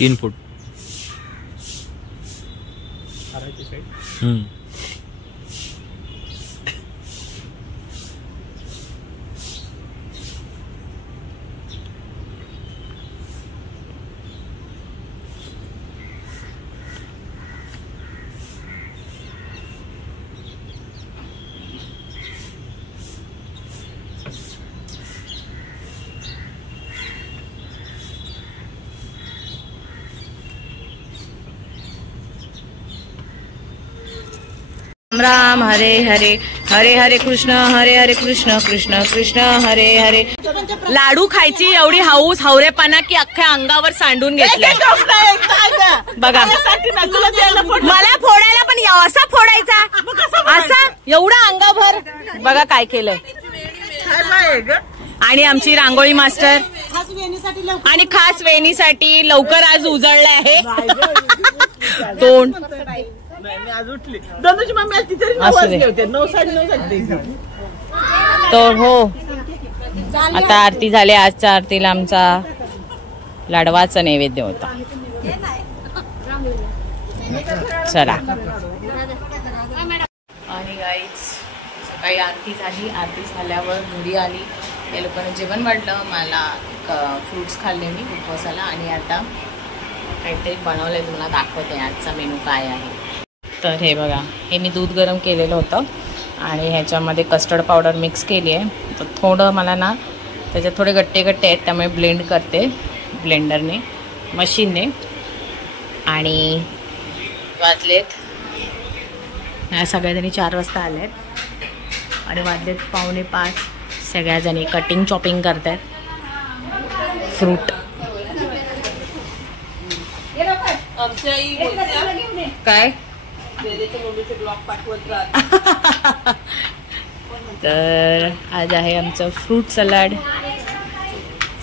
3 फूट. राम हरे हरे हरे हरे कृष्ण कृष्ण कृष्ण हरे हरे. लाडू खायची एवढी हाऊस हावरेपणा की अख्ख्या अंगावर सांडून घेतलं. बघा मला फोडायला पण असा फोडायचा असा एवढा अंगाभर. बघा काय केलंय. आणि आमची रांगोळी मास्टर आणि खास वेणीसाठी लवकर आज उजळले आहे. तोंड तर हो आता आरती झाली. आजच्या आरतीला आमचा लाडवाचा नैवेद्य होता. चला आणि गाईज सकाळी आरती झाली. आरती झाल्यावर घरी आली. या लोकांना जेवण वाढलं. मला फ्रुट्स खाल्ले मी उपवासाला. आणि आता काहीतरी बनवलंय तुम्हाला दाखवते आजचा मेनू काय आहे. तर हे बघा हे मी दूध गरम केलेलं होतं आणि ह्याच्यामध्ये कस्टर्ड पावडर मिक्स केली आहे. तर थोडं मला ना त्याच्यात थोडे गट्टे गट्टे आहेत त्यामुळे ब्लेंड करते ब्लेंडरने मशीनने. आणि वाजलेत ह्या सगळ्याजणी 4 वाजता आल्या आहेत आणि वाजलेत 4:45. सगळ्याजणी कटिंग चॉपिंग करत आहेत फ्रूट. काय तर आज आहे आमचं फ्रूट सलाड.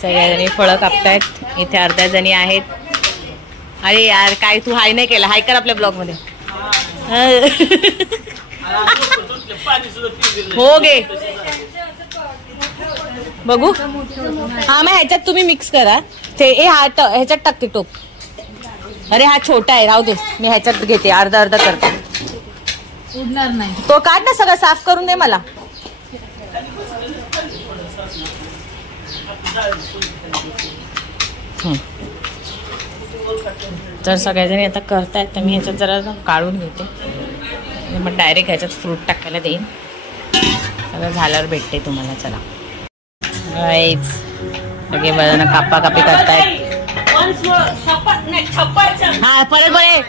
सगळ्याजणी फळं कापतायत. इथे अर्ध्या जणी आहेत. अरे यार काय तू हाय नाही केला. हाय कर आपल्या ब्लॉग मध्ये. हो गे बघू. हा मग ह्याच्यात तुम्ही मिक्स करा. ते ह्याच्यात टाकते टोप. अरे हा छोटा आहे राहू दे. मी ह्याच्यात घेते अर्धा अर्धा करते. उडणार नाही तो. काढ ना सगळं साफ करून दे मला. तर सगळ्याजणी आता करतायत तर मी ह्याच्यात जरा काढून घेते. मग डायरेक्ट ह्याच्यात फ्रूट टाकायला देईन. सगळं झाल्यावर भेटते तुम्हाला. चला सगळे बघा कापा कापी करतायत. हा परत बोले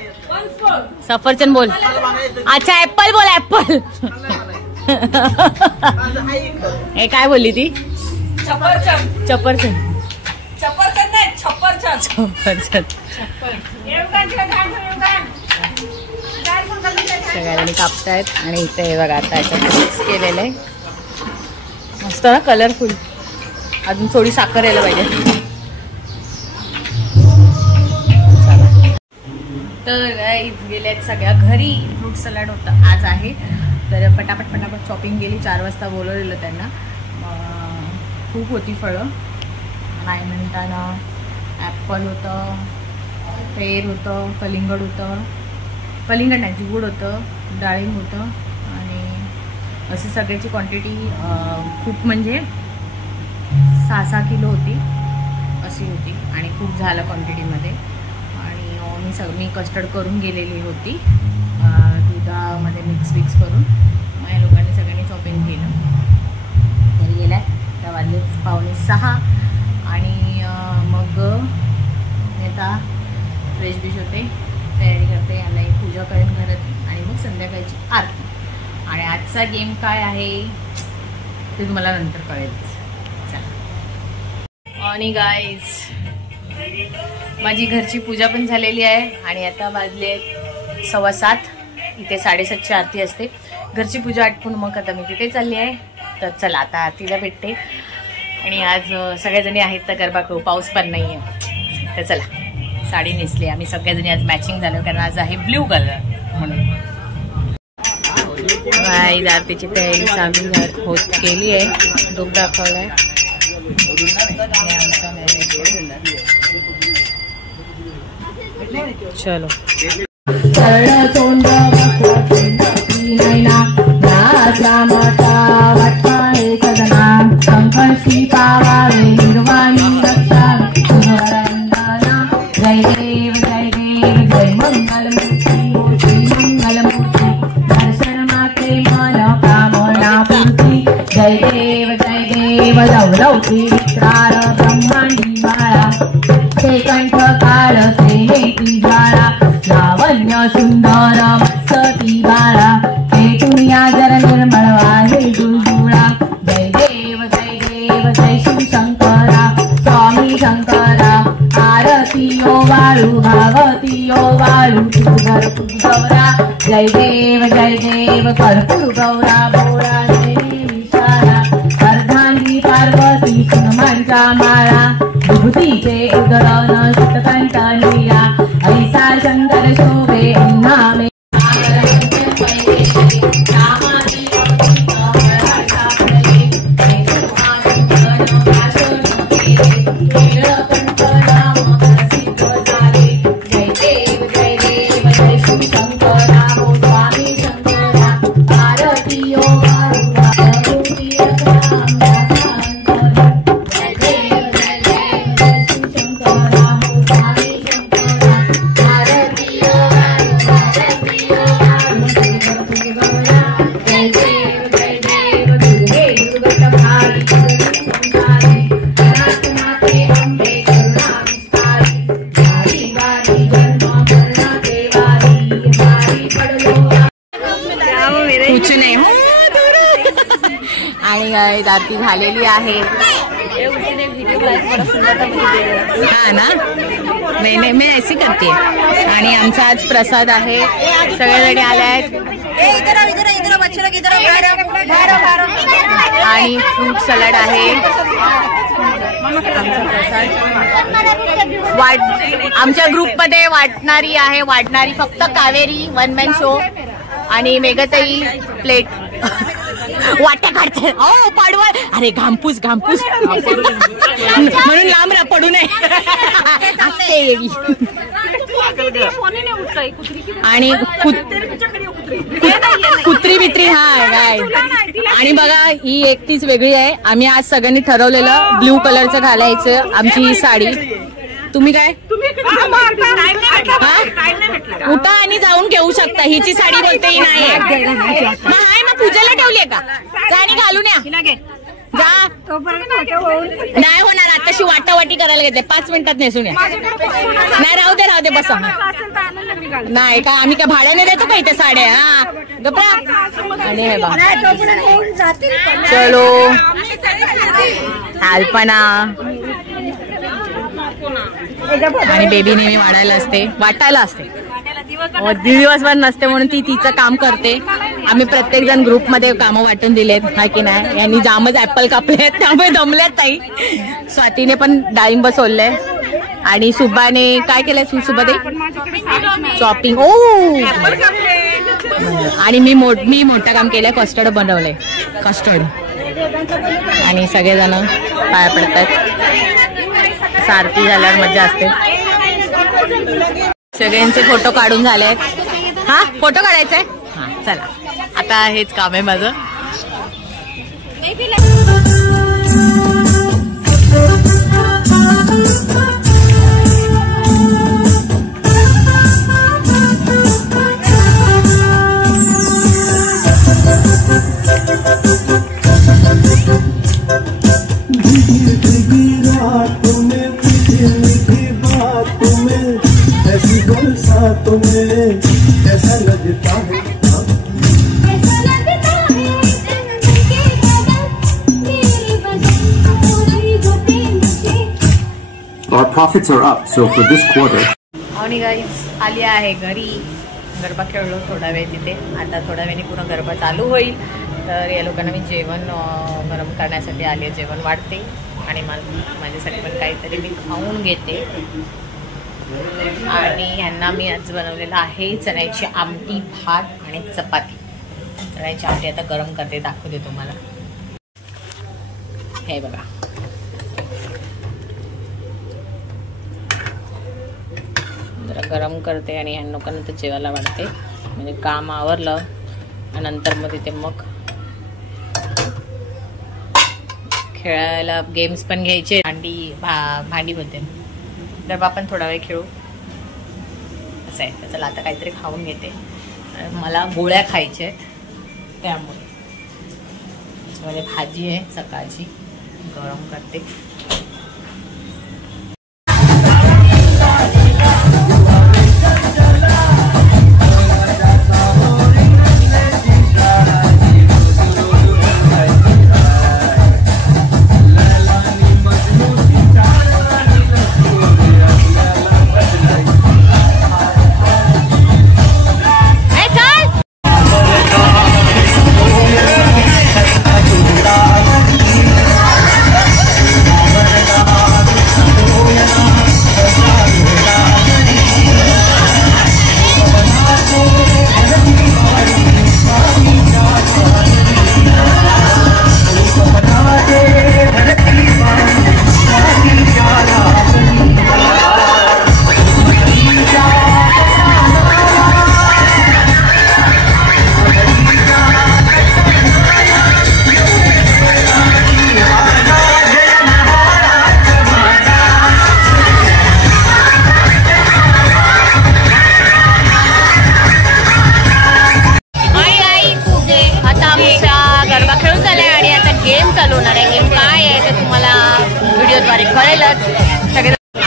सफरचंद बोल. अच्छा ऍपल बोल. ऍपल हे काय बोलली ती. चपरचंद चपरचंद सगळ्यांनी कापतायत. आणि इथे हे बघा आता याच्यात मिक्स केलेलं आहे मस्त ना कलरफुल. अजून थोडी साखर यायला पाहिजे. तर गेल्यात सगळ्या घरी. फ्रूट सलाड होतं आज आहे. तर पटापट पटापट शॉपिंग गेली. 4 वाजता बोलवलेलं त्यांना. खूप होती फळं. नाही म्हणताना ॲपल होतं, पेर होतं, कलिंगड होतं. कलिंगड नाही चिगूड होतं, डाळिंब होतं. आणि अशी सगळ्याची क्वांटिटी खूप म्हणजे 6-6 किलो होती अशी होती. आणि खूप झालं क्वांटिटीमध्ये. मी कस्टर्ड करून गेलेली होती दुधामध्ये मिक्स करून. मग या लोकांनी सगळ्यांनी शॉपिंग केलं. घरी गेल्या त्या वाजले 5:45. आणि मग मी आता फ्रेश बिश होते, तयारी करते. याला पूजा करेन घरात आणि मग संध्याकाळची आरती. आणि आजचा गेम काय आहे ते तुम्हाला नंतर कळेल. चला. आणि गाईज माझी घरची पूजा पण झालेली आहे. आणि आता वाजले 6:15. इथे 7:30ची आरती असते. घरची पूजा आटपून मग आता मी तिथे चालली आहे. तर चला आता आरतीला भेटते. आणि आज सगळ्याजणी आहेत तर गरबा करू. पाऊस पण नाही आहे. तर चला साडी नेसली आम्ही सगळ्याजणी. आज मॅचिंग झालं कारण आज आहे ब्ल्यू कलर म्हणून. आरतीची तयारी चालू होत केली आहे. धूप दाखवलाय. चलो संकष्टी पावावे निर्वाणी रक्षा जय देव जय देव जय मंगलमूर्ती मंगलमूर्ती दर्शन मात्रे मन कामना पूर्ती जय देव लवलौकी विक्रार ब्रह्मांडी माळा ते कंठकार सेनेची ज्वाळा लावण्य सुंदर मत्सती बाळा हे दुनिया जर निर्मळ आहे जुळजुळा जय देव जय शिव शंकरा स्वामी शंकरा आरती ओ वाळू भागवती ओ वाळू तुझर गौरा जय देव कर्पूर गौरा बोळा देवी विशाला अर्धांगी पार्वती सुनमांच्या माळा विभूतीचे उदरण शतकंठनिया ऐसा शंकर शोभे नामे आणि आरती झालेली आहे हा ना नाही मी ऐसी करते आणि आमचा आज प्रसाद आहे सगळेजणी आले आहेत आणि फ्रूट सलाड आहे आमच्या ग्रुपमध्ये वाटणारी फक्त कावेरी वन मॅन शो आणि मेघताई प्लेट वाट्या काढते पाडवा अरे घामपूस म्हणून लांब पडू नये आणि कुत्री बित्री हा काय आणि बघा ही एकटीच वेगळी आहे आम्ही आज सगळ्यांनी ठरवलेलं ब्ल्यू कलरचं घालायचं आमची ही साडी तुम्ही काय उठा आणि जाऊन घेऊ शकता हिची साडी बोलते ही नाही मग पूजेला ठेवली का जा आणि घालून या जा नाही होणार आताशी वाटावाटी करायला घेते 5 मिनिटात नेसून या नाही राहू दे बसा नाही का आम्ही काय भाड्याने देतो का इथे साड्या हा गप्पा आणि हे बा चलो अल्पना आणि बेबी नेहमी वाटायला असते दिवसभर नसते म्हणून ती तिचं काम करते आम्ही प्रत्येक जण ग्रुप मध्ये कामं वाटून दिलेत हा की नाही यांनी जामच ऍपल कापले त्यामुळे दमल्यात ताई स्वातीने पण डाळिंब सोललंय आणि सुबाने काय केलंय सुबादे शॉपिंग आणि मी मोठं काम केलंय कस्टर्ड बनवलंय कस्टर्ड आणि सगळेजण पाया पडतात सारथी झाल्यावर मजा असते सगळ्यांचे फोटो काढून झालेत हा फोटो काढायचाय हा चला आता हेच काम आहे माझं Our profits are up, so for this quarter. आणि गाईज आली आहे घरी गरबा खेळलो थोडा वेळ तिथे आता थोड्या वेळाने पुन्हा गरबा चालू होईल तर या लोकांना मी जेवण गरम करण्यासाठी आले जेवण वाढते आणि माझ्यासाठी पण काहीतरी मी खाऊन घेते आणि ह्यांना मी आज बनवलेलं आहे चण्याची आमटी भात आणि चपाती चण्याची आमटी आता गरम करते दाखवते तुम्हाला हे बघा जरा गरम करते आणि ह्या लोकांना तर जेवायला वाढते, म्हणजे काम आवरलं आणि नंतर मग तिथे मग खेळायला गेम्स पण घ्यायचे. भांडी होते तर आपण थोडा वेळ खेळू असं आहे. तर चला आता काहीतरी खाऊन घेते, मला गोळ्या खायच्या आहेत त्यामुळे. त्याच्यामध्ये भाजी आहे सकाळची, गरम करते.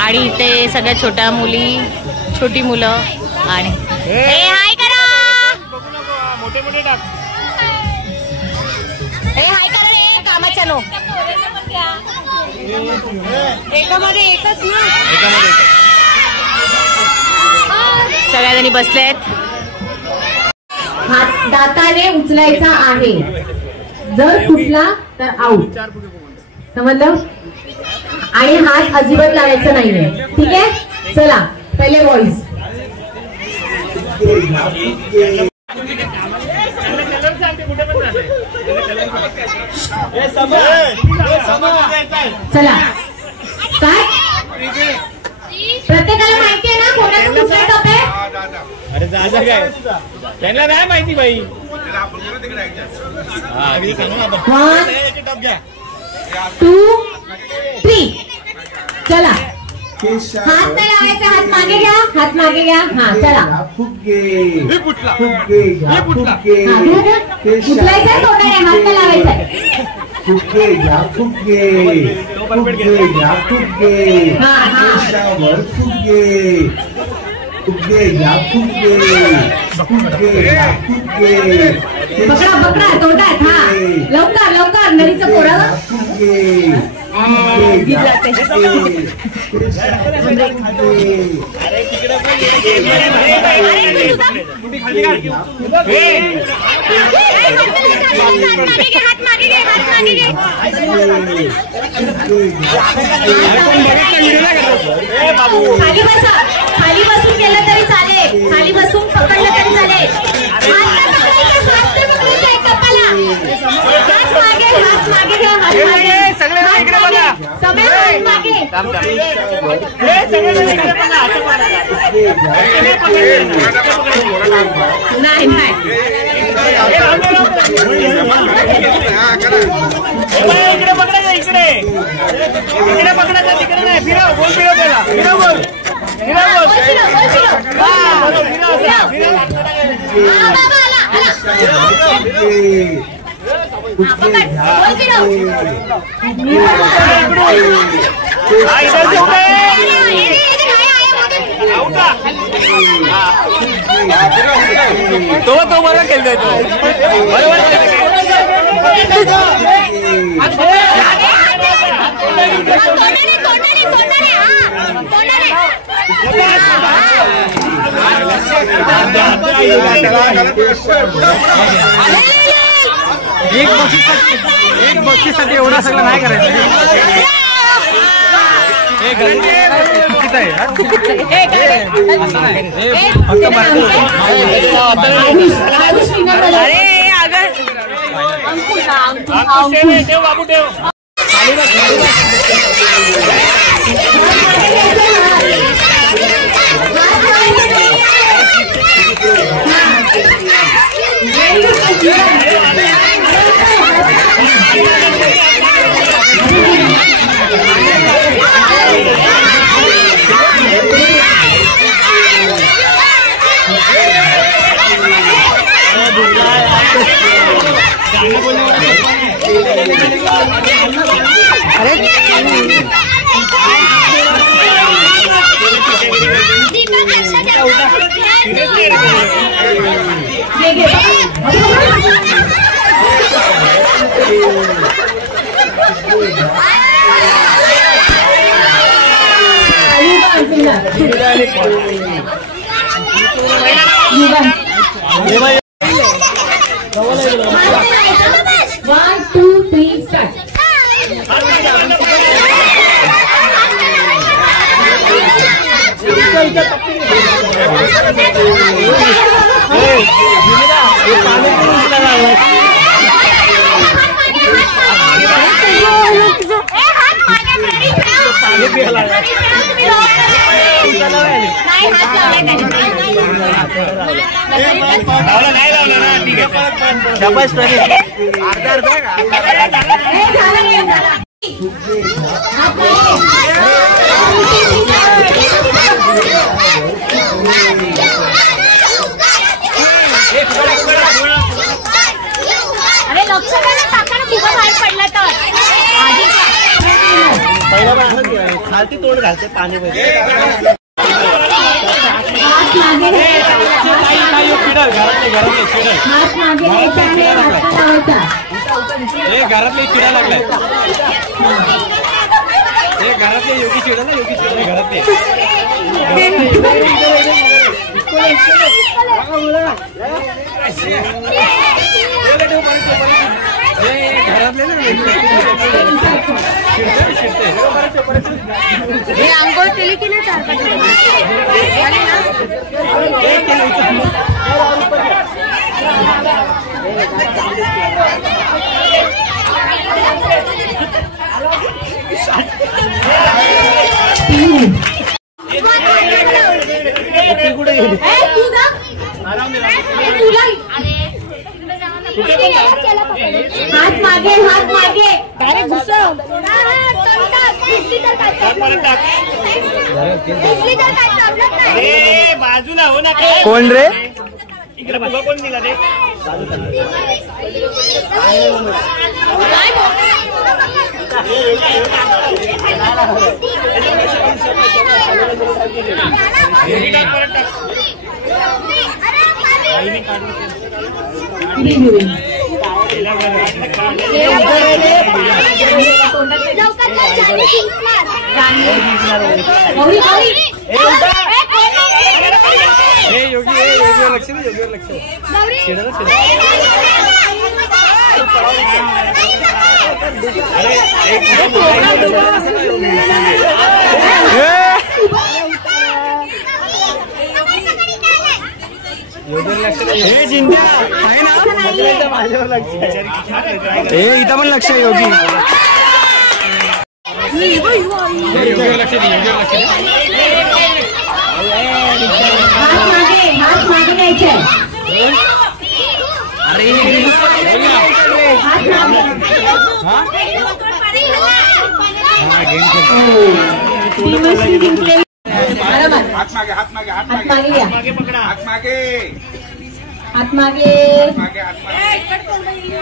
आणि इथे सगळ्या छोट्या मुली, छोटी मुलं आणि हाय करा, मोठे मोठे टाक, हाय करा रे कामाच्या नो, एकामध्ये एकच ना, सगळ्याजणी बसलेत. हात दाताने उचलायचा आहे, जर फुटला तर आऊट, समजलं? आणि हात अजिबात लावायचा नाहीये, ठीक आहे? चला पहिले बॉईज. चला काय प्रत्येकाला माहिती आहे ना कोणाचं कुठला टॉप आहे? अरे जा काय त्यांना नाही माहिती बाई. 1 2 3 चला. हात नाही लावायचा, हात मागे घ्या, हात मागे घ्या. हा चला. उचलायचा तोंडाने, हात नाही लावायचा. हा हा पकडा पकडा तोंडात. हा लवकर लवकर नळीचं पोरं. खाली बसा, खाली बसून केलं तरी चालेल, खाली बसून पकडलं तरी चालेल. हात मागे घ्या, हात मागे. समय हात मागे. नाही नाही इकडे पकडायचं, इकडे इकडे पकडायचं, तिकडे नाही. फिरव बोल, फिरव त्याला, फिरव बोल, फिरव तो बरं खेळतोय तो, बरोबर. एक बक्षीसाठी एवढा सगळं नाही करायचं. ठेव बाबू ठेव. 1, 2, 3 स्टार्ट. अरे लक्ष टाकायला फुगा बाहेर पडला तर खालती तोड घालते पाणी मध्ये. घरातले चिडा लागलाय. घरातले योगी चिडा ना, योगी चिडा घरातले. आंघोळ केली की नाही 4-5 हात मागे, हात मागे. बाजूला हो ना. कोण रे? इकडे बघा कोण निघा रे. इथं पण लक्ष योगी. हात मागे न्यायचे.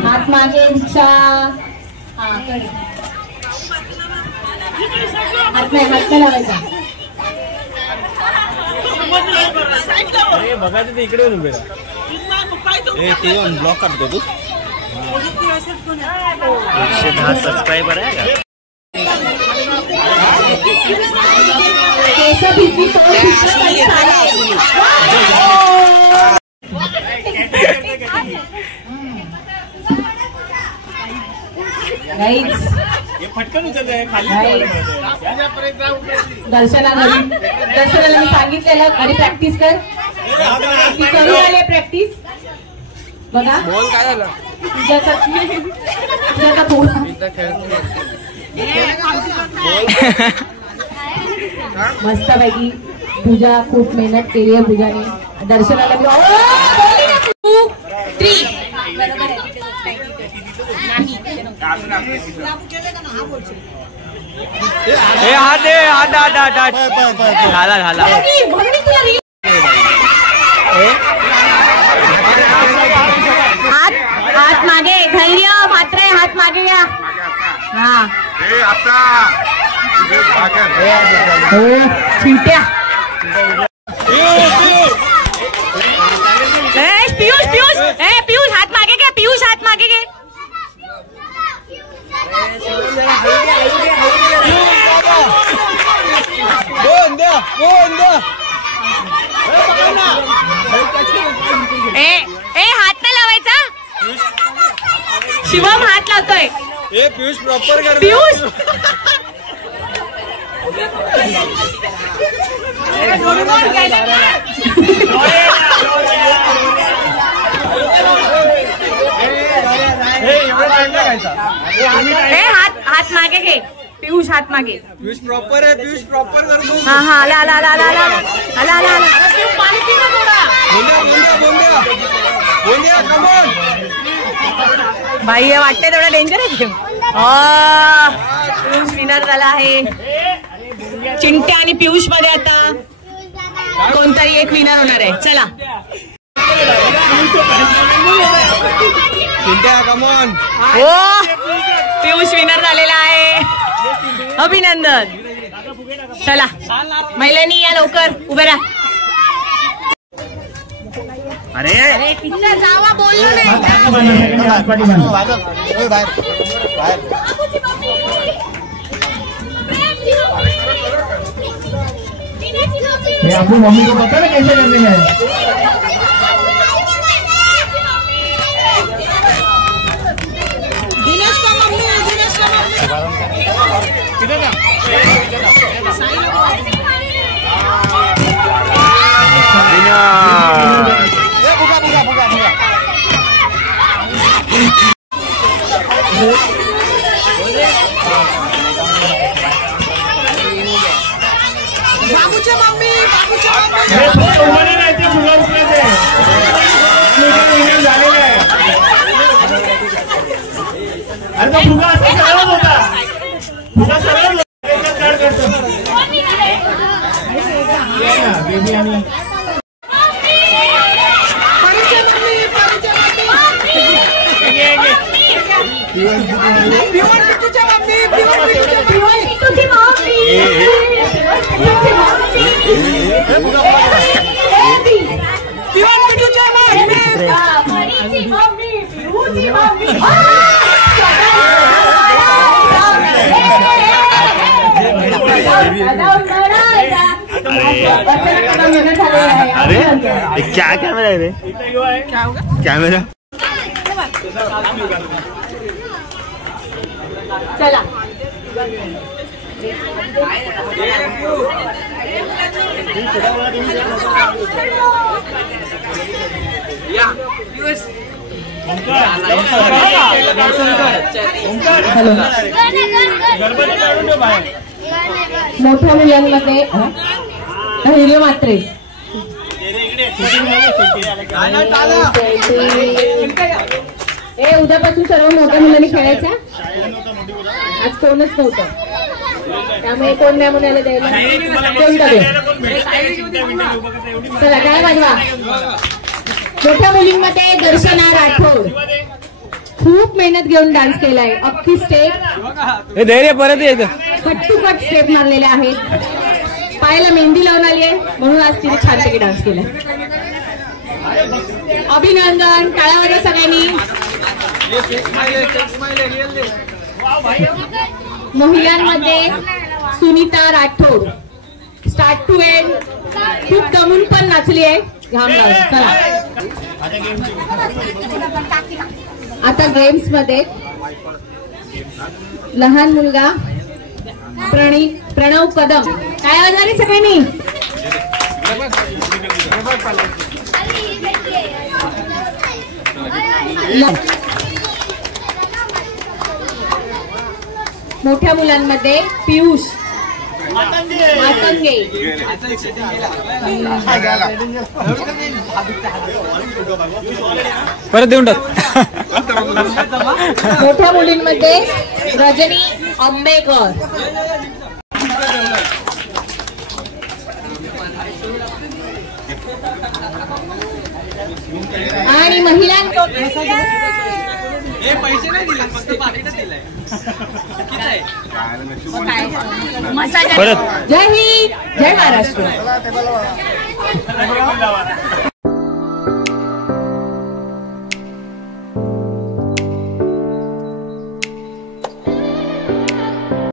हात मागे रिक्षा. हात नाही लावायचा. बघायचं ते इकडे उभे राहा. ते ब्लॉक करतो तू. 110 सबस्क्रायबर आहे का? फटकन उचलत आहे खाली. दर्शनाला मी सांगितलेलं आणि प्रॅक्टिस कर. करू आले प्रॅक्टिस. बघा काय झालं? तुझ्याचा मस्त पैकी पूजा खूप मेहनत केली आहे पूजाने. दर्शनाला 2, 3 हात झाला झाला. हात मागे. धैर्य मात्र हात मागे घ्या. हा चिंट्या. पियुष हात मागे घे. पियुष हात मागे घे. बोल द्या बोल. पियुष प्रॉपर कर. पियुष हात मागे घे. पियुष हात मागे. पियुष प्रॉपर आहे. पियुष प्रॉपर कर. हा हा आला आला आला आला आला आला आला. पाणी पी ना थोडा. बोंद्या कमॉन. बाई हे वाटते थोडा डेंजर आहे. पियुष विनर झाला आहे. चिंट्या आणि पियुष मध्ये आता कोणतरी एक विनर होणार आहे. चला चिंट्या कमॉन. हो पियुष विनर झालेला आहे. अभिनंदन. चला महिलांनी या लवकर उभे राहा. अरे तिथं जावा बोललो नाही. आपको मम्मी को पता ना कैसे करने हैं. दिनेश का मम्मी है. दिनेश का मम्मी किधर का बाबूच्या मम्मी. उभे राहते फुगा उचलायचे. झालेलं आहे. अरे तो फुगा असा सरळच होता. फुगा सरळ करतो. बेबी आणि अरे क्या कैमरा है रे. क्या होगा कैमरा. चला मोठ्या मुलांमध्ये व्हिडिओ मात्रे उद्यापासून सर्व मोठ्या मुलांनी खेळायच्या. आज कोणच नव्हतं त्यामुळे कोण नाही म्हणाले द्यायला. चला काय वाजवा. मोठ्या मुलींमध्ये दर्शना राठोड खूप मेहनत घेऊन डान्स केलाय. अख्खी स्टेप धैर्य परत येत. कट्टुकट स्टेप मारलेले आहेत. पायाला मेहंदी लावून आली आहे म्हणून आज तिने छानपैकी डान्स केलाय. अभिनंदन. टाळ्या वाजवा सगळ्यांनी. महिलांमध्ये Sunita Rathod start to end खूप दमून पण नाचली आहे. चला आता गेम्स मध्ये लहान मुलगा प्रणव कदम. काय वाजणार आहे सगळ्यांनी. मोठ्या मुलांमध्ये पियुष मातंगे. परत देऊन टाक. मोठ्या मुलींमध्ये रजनी आंबेकर. आणि महिलांना पैसे नाही दिले फक्त पाकिट दिलाय. परत जय हिंद जय महाराष्ट्र.